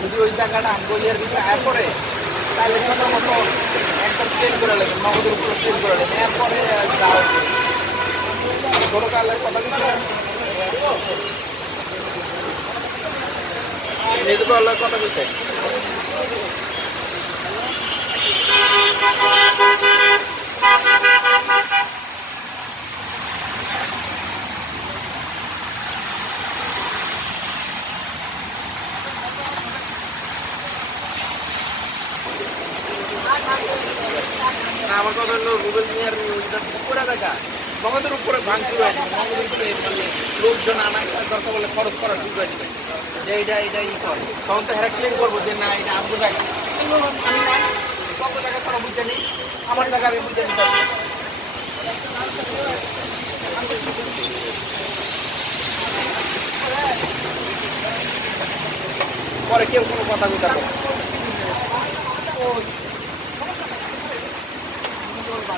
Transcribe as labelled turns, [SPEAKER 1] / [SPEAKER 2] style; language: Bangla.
[SPEAKER 1] যদি ওই জায়গাটা আমগলিয়ার ভিতরে আয় পড়ে তাহলে ছোটো মতো একদম চেঞ্জ করে নেবেন নগদের উপরে চেঞ্জ করে নেবেন এরপরে ছোটো কালের কথা এই কথা বলছে। না, আমার কথা হলো রুবেল মিয়ার উপরে দেখা। নগদের উপরে ভাঙচুর হয়ে নগদের উপরে লোকজন আনা দরকার বলে খরচ করা করে দিবে যে এটা এটা ই কর। তখন তো হেরা ক্লেম করব যে না এটা আমি বললাম, আমি না। কত জায়গা তোরা বুঝতে নেই। আমার জায়গা আমি বুঝতে নিতে পরে। কেউ কোনো কথা বলতে পারবে